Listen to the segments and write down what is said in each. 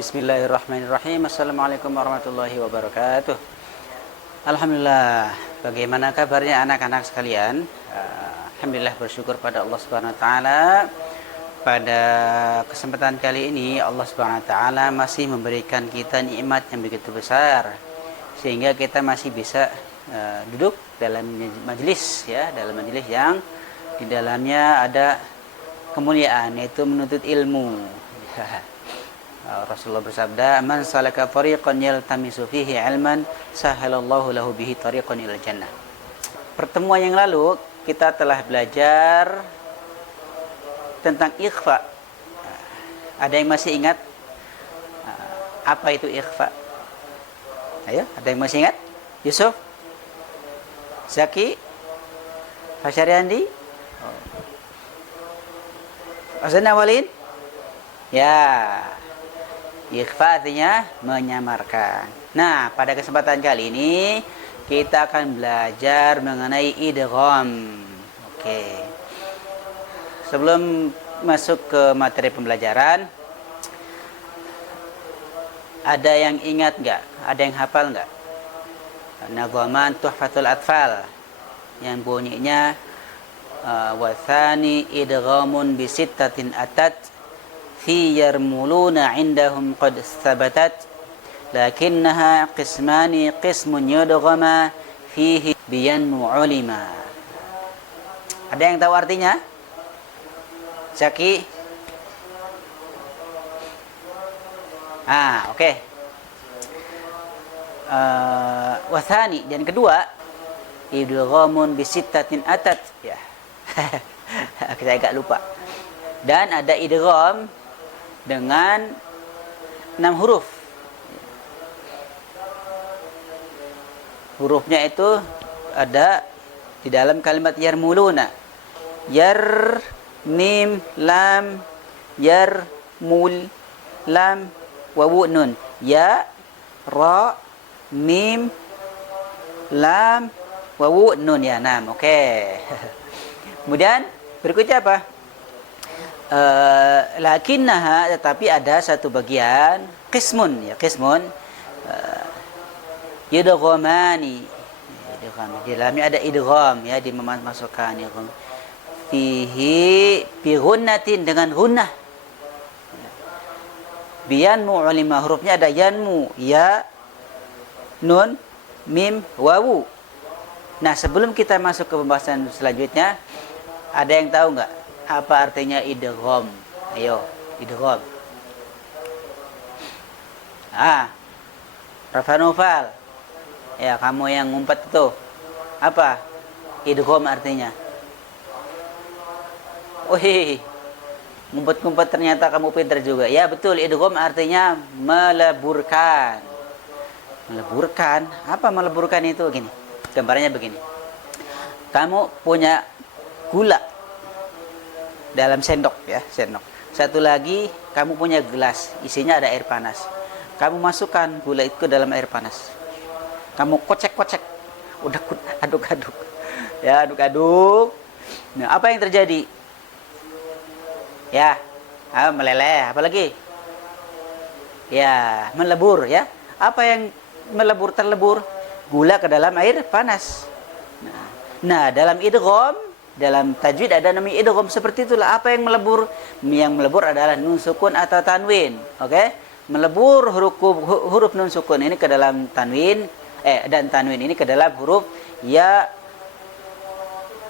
Bismillahirrahmanirrahim. Assalamualaikum warahmatullahi wabarakatuh. Alhamdulillah. Bagaimana kabarnya anak-anak sekalian? Alhamdulillah, bersyukur pada Allah Subhanahu wa taala. Pada kesempatan kali ini Allah Subhanahu wa taala masih memberikan kita nikmat yang begitu besar sehingga kita masih bisa duduk dalam majelis, ya, dalam majelis yang di dalamnya ada kemuliaan, yaitu menuntut ilmu. Rasulullah bersabda, "Man salaka tariqan yaltamisu fihi ilman, sahalallahu lahu bihi tariqan ilal jannah." Pertemuan yang lalu kita telah belajar tentang ikhfa. Ada yang masih ingat apa itu ikhfa? Ayo, ada yang masih ingat? Yusuf? Zaki? Fasyariandi? Azan awalin? Ya. Ikhfa artinya menyamarkan. Nah, pada kesempatan kali ini kita akan belajar mengenai idgham. Oke. Sebelum masuk ke materi pembelajaran, ada yang ingat nggak? Ada yang hafal nggak? Nadhaman Tuhfatul Atfal yang bunyinya wathani idghamun bisittatin atat fi yarmuluna indahum qad thabatat lakinnaha qismani qismun yudghama fihi biyanmu ulima. Ada yang tahu artinya? Zaki? Oke. Wathani, dan kedua, idghamun bisittatin atat, ya. Saya agak lupa. Dan ada idgham dengan 6 huruf. Hurufnya itu ada di dalam kalimat yarmuluna. Yar, mim, lam, yar, mul, lam, wawu, nun. Ya, ra, mim, lam, wawu, nun, ya, nam. Oke. Kemudian berikutnya apa? Lakinnaha, tetapi ada satu bagian qismun, ya, qismun yudghamani. Di dalamnya ada idgham, ya, dimasukkan idgham fihi bi ghunnatin, dengan gunnah. Biyanmu ulima, hurufnya ada yanmu, ya, nun, mim, wawu. Nah, sebelum kita masuk ke pembahasan selanjutnya, ada yang tahu nggak apa artinya idgham? Ayo, idgham. Rafa Nufal. Ya, kamu yang ngumpet itu. Apa idgham artinya? Ngumpet-ngumpet, ternyata kamu pintar juga. Ya, betul, idgham artinya meleburkan. Meleburkan? Apa meleburkan itu? Gini. Gambarnya begini. Kamu punya gula dalam sendok, ya, sendok. Satu lagi, kamu punya gelas, isinya ada air panas. Kamu masukkan gula itu ke dalam air panas. Kamu kocek-kocek, udah aduk-aduk, ya, aduk-aduk. Nah, apa yang terjadi? Ya, meleleh. Apa lagi? Ya, melebur, ya. Apa yang melebur, terlebur? Gula ke dalam air panas. Nah, dalam idgham, dalam tajwid ada namanya idgham, seperti itulah. Apa yang melebur? Yang melebur adalah nun sukun atau tanwin. Oke? Melebur huruf nun sukun ini ke dalam tanwin, dan tanwin ini ke dalam huruf ya,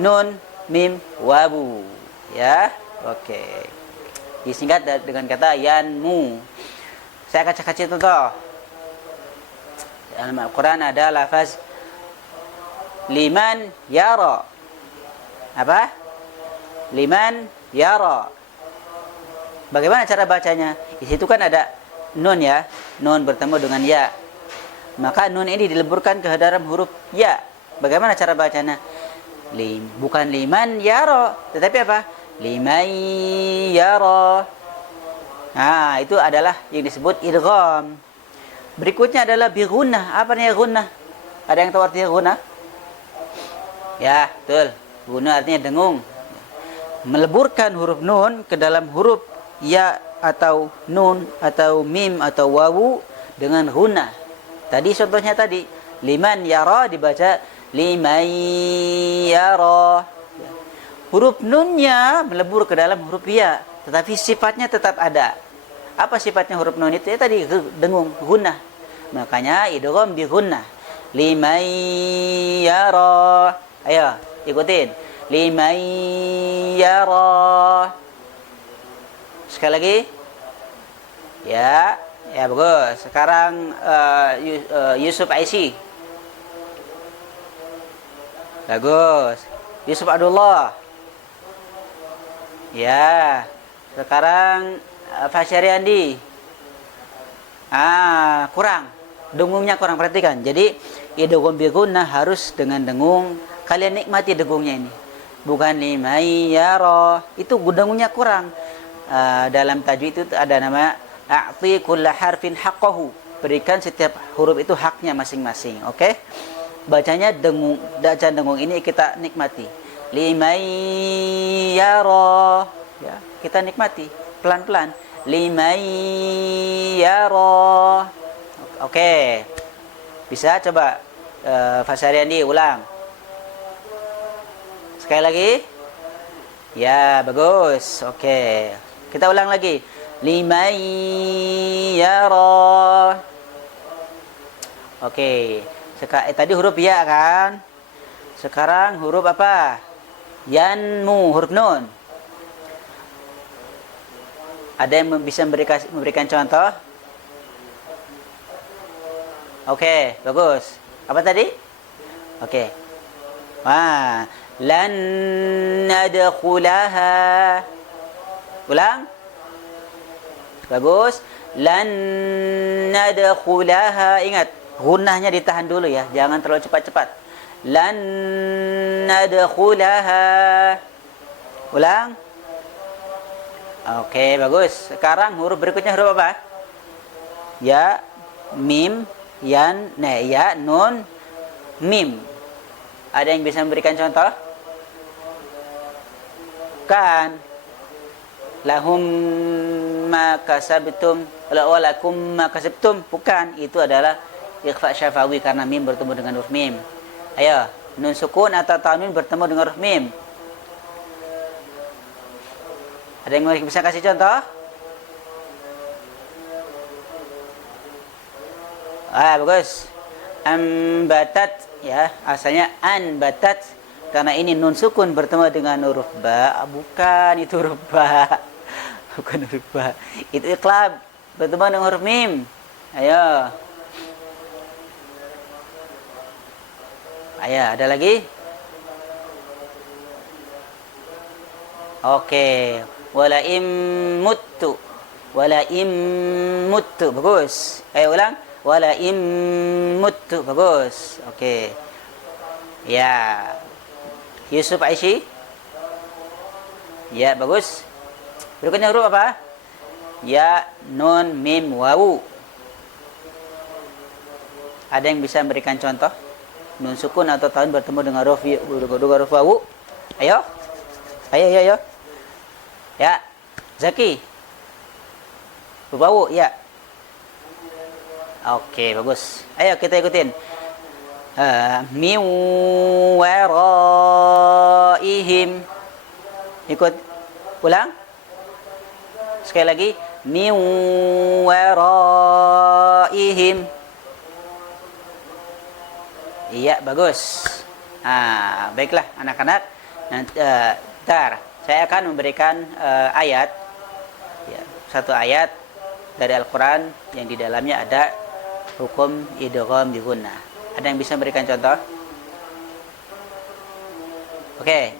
nun, mim, wawu. Ya. Oke. Disingkat dengan kata yanmu. Saya kasih contoh. Dalam Al-Quran ada lafaz liman yara. Apa? Liman yara. Bagaimana cara bacanya? Di situ kan ada nun, ya. Nun bertemu dengan ya. Maka nun ini dileburkan ke dalam huruf ya. Bagaimana cara bacanya? Bukan liman yara, tetapi apa? Liman yara. Nah, itu adalah yang disebut idgham. Berikutnya adalah bi gunnah. Apa artinya gunnah? Ada yang tahu artinya gunnah? Ya, betul. Gunnah artinya dengung. Meleburkan huruf nun ke dalam huruf ya atau nun atau mim atau wawu dengan gunnah. Tadi contohnya tadi liman yara dibaca liman yara. Huruf nunnya melebur ke dalam huruf ya, tetapi sifatnya tetap ada. Apa sifatnya huruf nun itu? Ya tadi dengung, gunnah. Makanya idgham bi gunnah. Liman yara. Ayo, ikutin. Liman yara. Sekali lagi. Ya, ya bagus. Sekarang Yusuf Aisy. Bagus. Yusuf Abdullah. Ya. Sekarang Fasyari Andi. Kurang. Dengungnya kurang, perhatikan. Jadi idgham bi gunnah harus dengan dengung. Kalian nikmati dengungnya ini. Bukan limai yara. Itu dengungnya kurang. Dalam tajwid itu ada nama a'ti kulla harfin haqqahu. Berikan setiap huruf itu haknya masing-masing. Oke? Bacanya dengung, bacaan dengung ini kita nikmati. Limai yara. Ya, kita nikmati pelan-pelan. Limai yara. Oke. Bisa coba Fasyari Andi ulang. Sekali lagi. Ya, bagus. Oke. Kita ulang lagi. Limai yara. Oke. Tadi huruf ya kan? Sekarang huruf apa? Yanmu, huruf nun. Ada yang bisa memberikan contoh? Oke, bagus. Apa tadi? Oke. Lan nadkhulaha. Ulang. Bagus. Lan nadkhulaha. Ingat, gunnahnya ditahan dulu ya. Jangan terlalu cepat-cepat. Lan nadkhulaha. Ulang. Oke, bagus. Sekarang huruf berikutnya huruf apa? Ya, mim, yan, ya, nun, mim. Ada yang bisa memberikan contoh? Kan. Lahum ma kasabtum, wa lakum ma kasabtum. Bukan, itu adalah ikhfa syafawi karena mim bertemu dengan huruf mim. Ayo, nun sukun atau tanwin bertemu dengan huruf mim. Ada yang bisa kasih contoh? Bagus. Ambatat, ya, asalnya anbatat karena ini nun sukun bertemu dengan huruf ba. Bukan, itu huruf ba. Bukan huruf ba. Itu iqlab bertemu dengan huruf mim. Ayo. Ayo, ada lagi? Oke. Wala immuttu. Wala immuttu. Bagus. Ayo ulang. Wala immuttu. Bagus. Oke. Ya. Yusuf Aisy. Ya, bagus. Berikutnya huruf apa? Ya, nun, mim, wawu. Ada yang bisa memberikan contoh? Nun sukun atau tanwin bertemu dengan huruf wawu. Ayo. Ayo. Ya, Zaki. Wawu, ya. Oke, bagus. Ayo kita ikutin. Min waraihim. Ikut. Ulang. Sekali lagi. Min waraihim. Iya, bagus. Baiklah anak-anak. Nanti saya akan memberikan ayat, ya, satu ayat dari Al-Quran yang di dalamnya ada hukum idgham bi gunnah. Ada yang bisa memberikan contoh? Oke,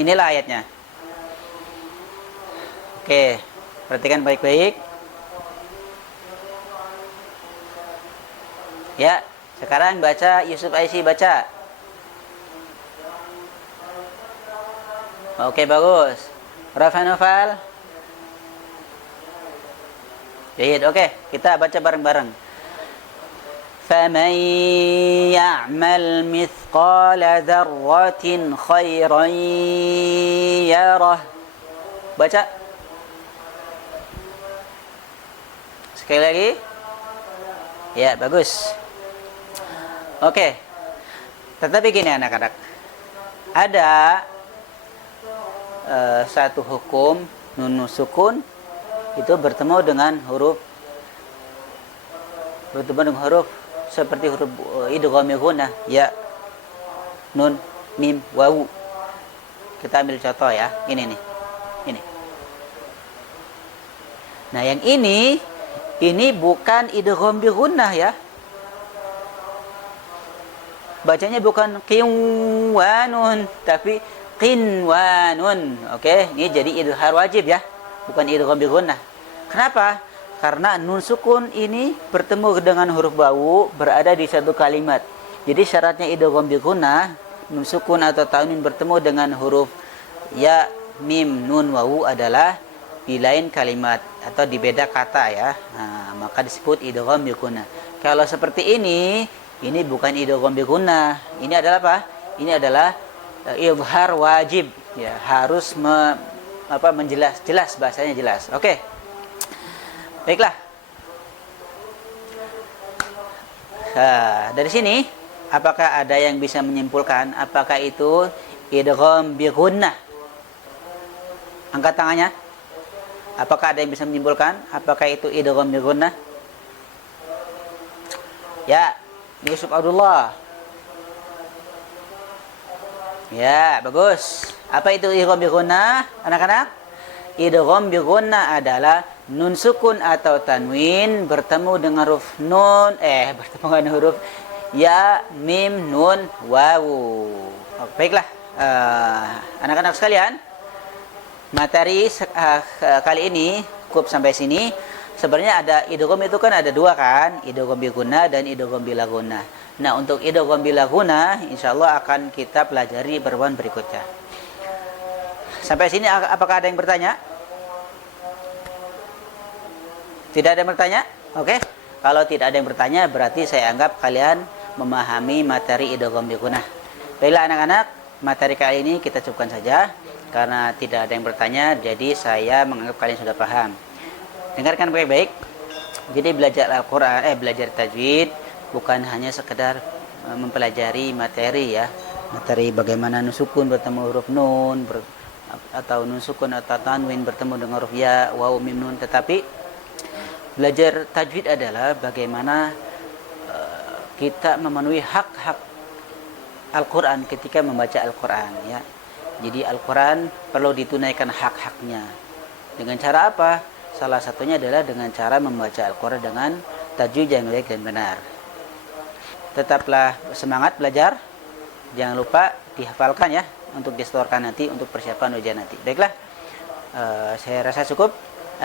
inilah ayatnya. Oke, perhatikan baik-baik. Ya, sekarang baca, Yusuf Aisy baca. Oke, bagus. Rafa Noval. Baik, oke. Kita baca bareng-bareng. فَمَنْ يَعْمَلْ مِثْقَالَ ذَرَّةٍ خَيْرًا يَرَهُ. Baca. Sekali lagi. Ya, bagus. Oke. Tetapi gini anak-anak. Ada satu hukum nun sukun itu bertemu dengan huruf seperti huruf idgham gunnah, ya, nun, mim, wawu. Kita ambil contoh ya. Ini nih. Ini. Nah, yang ini bukan idgham bi gunnah ya. Bacanya bukan qinwanun, tapi qinwanun. Oke, ini jadi idghar wajib ya, bukan idgham bi gunnah. Kenapa? Karena nun sukun ini bertemu dengan huruf wawu berada di satu kalimat. Jadi syaratnya idgham bi gunnah, nun sukun atau tanwin bertemu dengan huruf ya, mim, nun, wawu adalah di lain kalimat atau di beda kata ya. Nah, maka disebut idgham bi gunnah. Kalau seperti ini bukan idgham bi gunnah. Ini adalah apa? Ini adalah izhar wajib ya, harus menjelas bahasanya jelas. Oke. Baiklah. Nah, dari sini apakah ada yang bisa menyimpulkan apakah itu idgham bi gunnah? Angkat tangannya. Apakah ada yang bisa menyimpulkan apakah itu idgham bi gunnah? Ya, Yusuf Abdullah. Ya, bagus. Apa itu idgham bi gunnah, anak-anak? Idgham bi gunnah adalah nun sukun atau tanwin bertemu dengan huruf bertemu dengan huruf ya, mim, nun, wawu. Baiklah, anak-anak sekalian, materi kali ini cukup sampai sini. Sebenarnya ada idgham itu kan ada dua kan, idgham bi gunnah dan idgham bila gunnah. Nah, untuk idgham bila gunnah insyaallah akan kita pelajari pertemuan berikutnya. Sampai sini apakah ada yang bertanya? Tidak ada yang bertanya? Oke. Kalau tidak ada yang bertanya berarti saya anggap kalian memahami materi idgham bi gunnah. Baiklah anak-anak, materi kali ini kita cukupkan saja karena tidak ada yang bertanya, jadi saya menganggap kalian sudah paham. Dengarkan baik-baik. Jadi belajar Al-Qur'an, belajar tajwid bukan hanya sekedar mempelajari materi ya. Materi bagaimana nun sukun bertemu huruf nun atau nun sukun atau tanwin bertemu dengan huruf ya, wawu, mim, nun, tetapi belajar tajwid adalah bagaimana kita memenuhi hak-hak Al-Qur'an ketika membaca Al-Qur'an ya. Jadi Al-Qur'an perlu ditunaikan hak-haknya. Dengan cara apa? Salah satunya adalah dengan cara membaca Al-Qur'an dengan tajwid yang baik dan benar. Tetaplah semangat belajar. Jangan lupa dihafalkan ya untuk disetorkan nanti untuk persiapan ujian nanti. Baiklah, saya rasa cukup.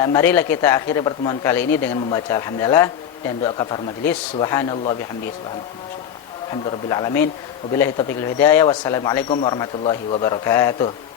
Marilah kita akhiri pertemuan kali ini dengan membaca alhamdulillah dan doa kafaratul majelis. Subhanallah bihamdihi subhanallah. Alhamdulillahirabbil alamin. Wabillahi taufiq wal hidayah. Wassalamualaikum warahmatullahi wabarakatuh.